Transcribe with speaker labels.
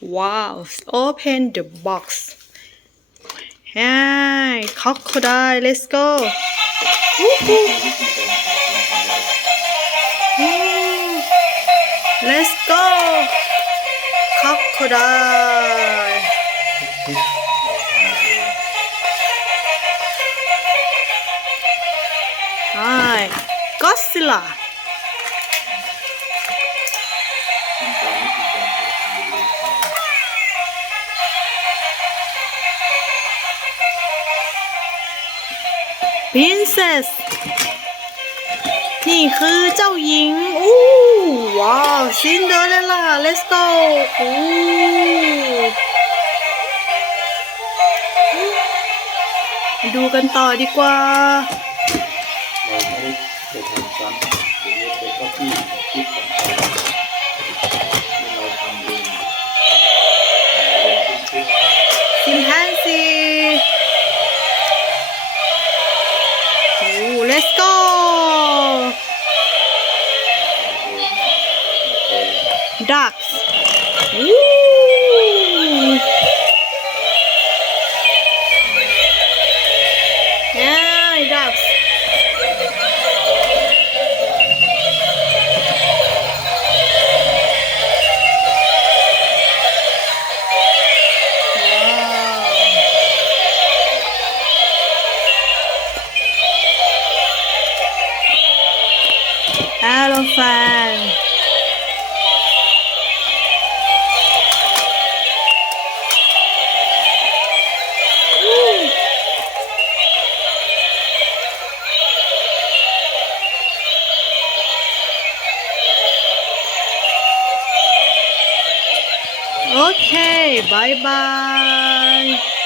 Speaker 1: Wow open the box Hey crocodile let's go Woohoo. Mm. Let's go crocodile Hi Godzilla พินเซสนี่คือเจ้าหญิง อู้ว้าวซินเดอเรลล่า let's go อู้ดูกันต่อดีกว่า
Speaker 2: เราไม่ได้ไปทำซ้ำหรือไปก็ที่คลิปของเขา
Speaker 1: ducks. Yeah, ducks. Wow. Elephant. Okay, bye-bye.